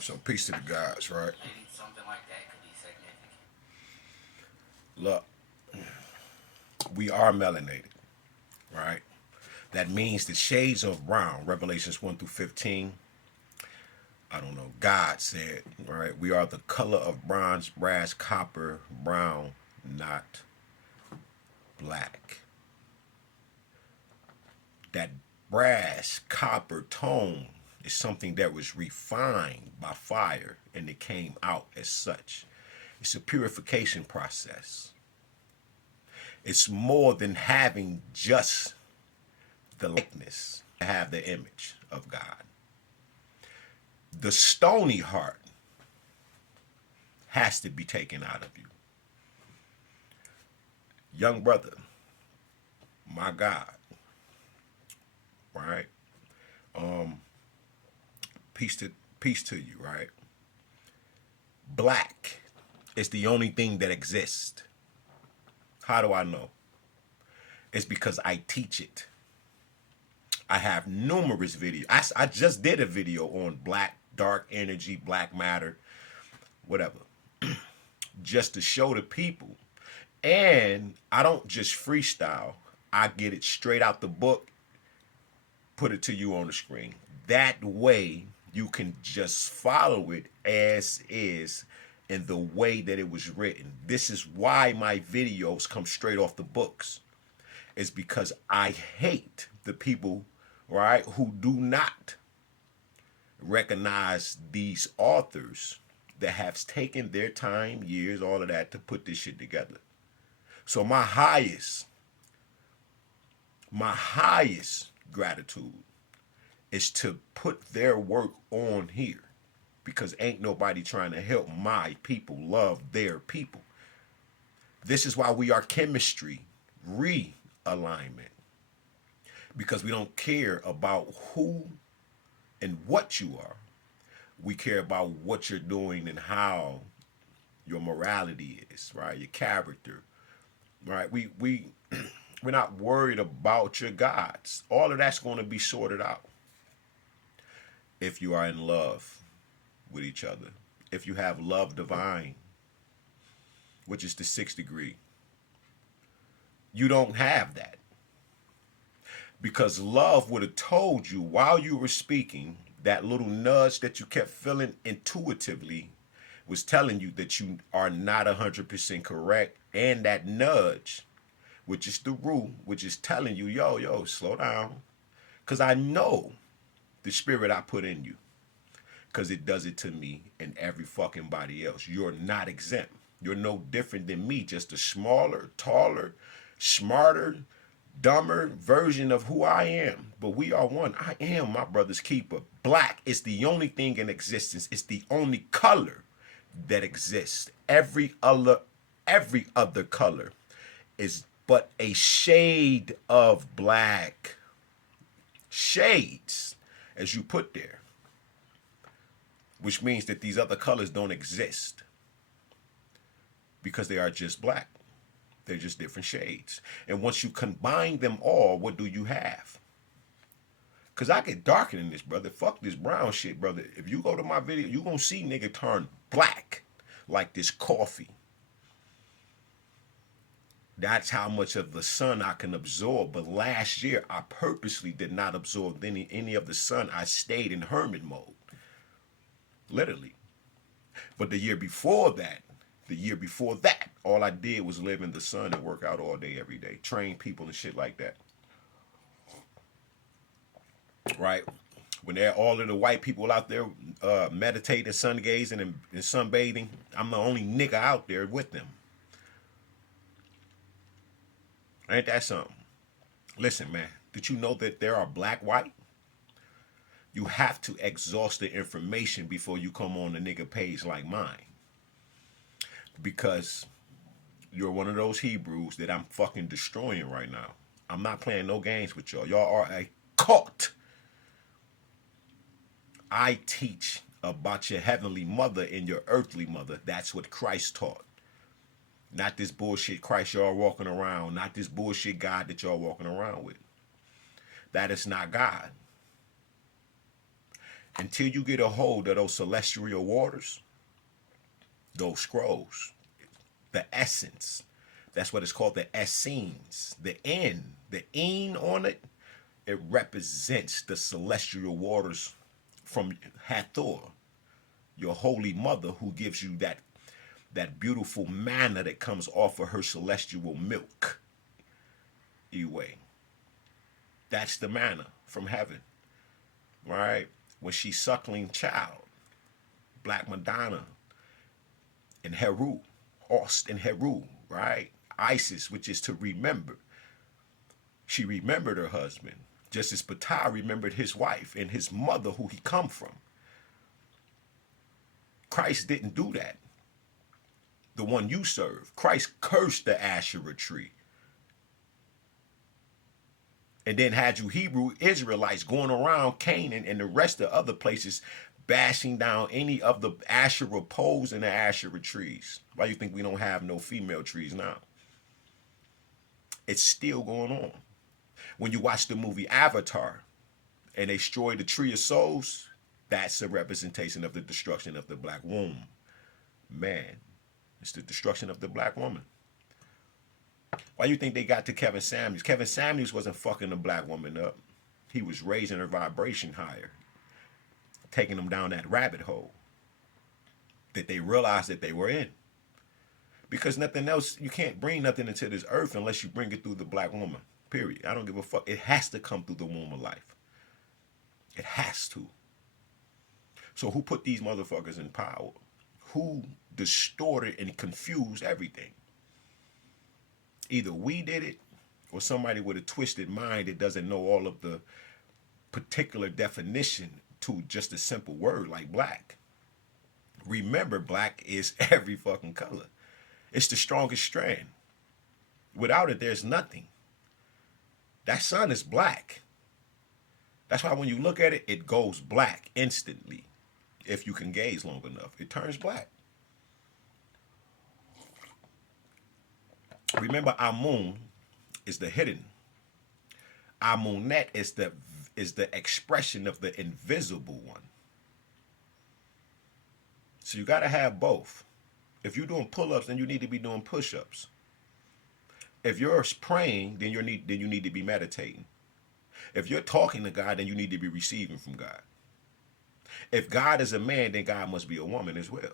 So peace to the gods, right? Maybe something like that could be significant. Look, we are melanated, right? That means the shades of brown, Revelations 1 through 15. I don't know. God said, right? We are the color of bronze, brass, copper, brown, not black. That brass, copper tone is something that was refined by fire and it came out as such. It's a purification process. It's more than having just the likeness, to have the image of God. The stony heart has to be taken out of you. Young brother, my God, right? Peace to peace to you, right? Black is the only thing that exists. How do I know? It's because I teach it. I have numerous videos. I just did a video on black, dark energy, black matter, whatever, just to show the people. And I don't just freestyle. I get it straight out the book, put it to you on the screen. That way you can just follow it as is in the way that it was written. This is why my videos come straight off the books. Is because I hate the people, right, who do not recognize these authors that have taken their time, years, all of that to put this shit together. So my highest gratitude is to put their work on here because ain't nobody trying to help my people love their people. This is why we are chemistry realignment, because we don't care about who and what you are. We care about what you're doing and how your morality is, right? Your character, right? We're not worried about your gods. All of that's going to be sorted out if you are in love with each other. If you have love divine, which is the sixth degree, you don't have that. Because love would have told you while you were speaking, that little nudge that you kept feeling intuitively was telling you that you are not 100% correct. And that nudge, which is the rule, which is telling you, yo, slow down. Because I know the spirit I put in you. Because it does it to me and every fucking body else. You're not exempt. You're no different than me, just a smaller, taller, smarter, dumber version of who I am. But we are one. I am my brother's keeper. Black is the only thing in existence. It's the only color that exists. Every other color is but a shade of black. Shades, as you put there, which means that these other colors don't exist because they are just black. They're just different shades. And once you combine them all, what do you have? Because I get darker than this, brother. Fuck this brown shit, brother. If you go to my video, you going to see nigga turn black like this coffee. That's how much of the sun I can absorb. But last year, I purposely did not absorb any of the sun. I stayed in hermit mode. Literally. But the year before that, all I did was live in the sun and work out all day, every day. Train people and shit like that. Right? When they're all of the white people out there meditating, sun gazing, and sunbathing, I'm the only nigga out there with them. Ain't that something? Listen, man, did you know that there are black white? You have to exhaust the information before you come on a nigga page like mine. Because you're one of those Hebrews that I'm fucking destroying right now. I'm not playing no games with y'all. Y'all are a cult. I teach about your heavenly mother and your earthly mother. That's what Christ taught. Not this bullshit Christ y'all walking around. Not this bullshit God that y'all walking around with. That is not God. Until you get a hold of those celestial waters, those scrolls, the essence. That's what it's called, the Essenes. The N, the Een on it, it represents the celestial waters from Hathor, your holy mother, who gives you that beautiful manna that comes off of her celestial milk. Anyway, that's the manna from heaven, right? When she's suckling child, Black Madonna and Heru, Ost and Heru, right? Isis, which is to remember. She remembered her husband, just as Ptah remembered his wife and his mother, who he come from. Christ didn't do that. The one you serve. Christ cursed the Asherah tree. And then had you Hebrew Israelites going around Canaan and the rest of other places bashing down any of the Asherah poles and the Asherah trees. Why you think we don't have no female trees now? It's still going on. When you watch the movie Avatar and they destroy the tree of souls, that's a representation of the destruction of the black womb. Man, it's the destruction of the black woman. Why you think they got to Kevin Samuels? Kevin Samuels wasn't fucking the black woman up. He was raising her vibration higher, taking them down that rabbit hole that they realized that they were in. Because nothing else, you can't bring nothing into this earth unless you bring it through the black woman. Period. I don't give a fuck. It has to come through the womb of life. It has to. So who put these motherfuckers in power? Who distorted and confused everything? Either we did it or somebody with a twisted mind that doesn't know all of the particular definition to just a simple word like black. Remember, black is every fucking color. It's the strongest strand. Without it, there's nothing. That sun is black. That's why when you look at it, it goes black instantly. If you can gaze long enough, it turns black. Remember, Amun is the hidden. Amunet is the expression of the invisible one. So you got to have both. If you're doing pull-ups, then you need to be doing push-ups. If you're praying, then you need to be meditating. If you're talking to God, then you need to be receiving from God. If God is a man, then God must be a woman as well.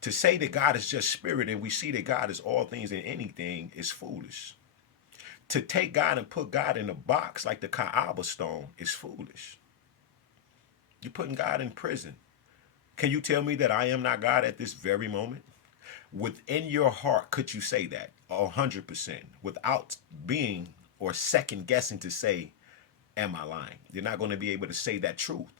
To say that God is just spirit and we see that God is all things and anything is foolish. To take God and put God in a box like the Kaaba stone is foolish. You're putting God in prison. Can you tell me that I am not God at this very moment? Within your heart, could you say that 100% without being or second guessing to say, am I lying? You're not going to be able to say that truth.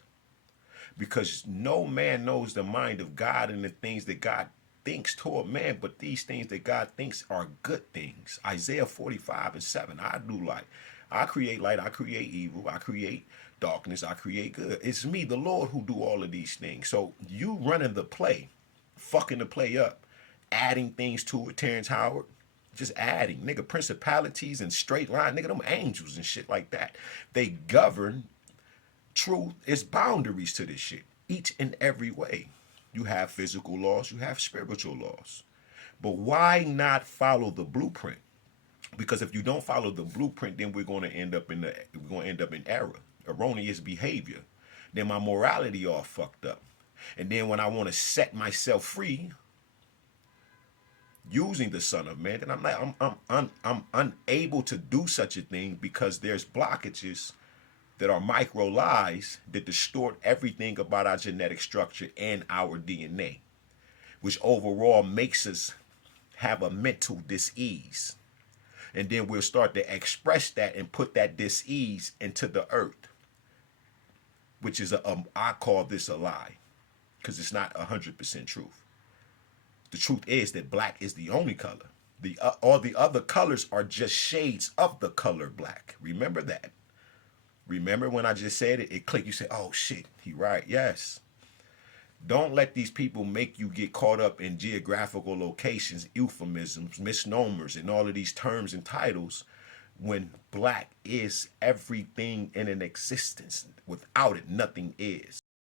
Because no man knows the mind of God and the things that God thinks toward man, but these things that God thinks are good things. Isaiah 45:7. I do light. I create light. I create evil. I create darkness. I create good. It's me, the Lord, who do all of these things. So you running the play, fucking the play up, adding things to it, Terrence Howard. Just adding, nigga, principalities and straight line, nigga, them angels and shit like that. They govern truth. Is boundaries to this shit, each and every way. You have physical laws, you have spiritual laws. But why not follow the blueprint? Because if you don't follow the blueprint, then we're going to end up in error, erroneous behavior. Then my morality all fucked up. And then when I want to set myself free using the Son of Man, then I'm unable to do such a thing because there's blockages that are micro lies that distort everything about our genetic structure and our DNA, which overall makes us have a mental dis-ease. And then we'll start to express that and put that dis-ease into the earth, which is I call this a lie because it's not 100% truth. The truth is that black is the only color. All the other colors are just shades of the color black. Remember that. Remember when I just said it, it clicked. You say, oh shit, he right. Yes. Don't let these people make you get caught up in geographical locations, euphemisms, misnomers, and all of these terms and titles when black is everything in an existence. Without it, nothing is.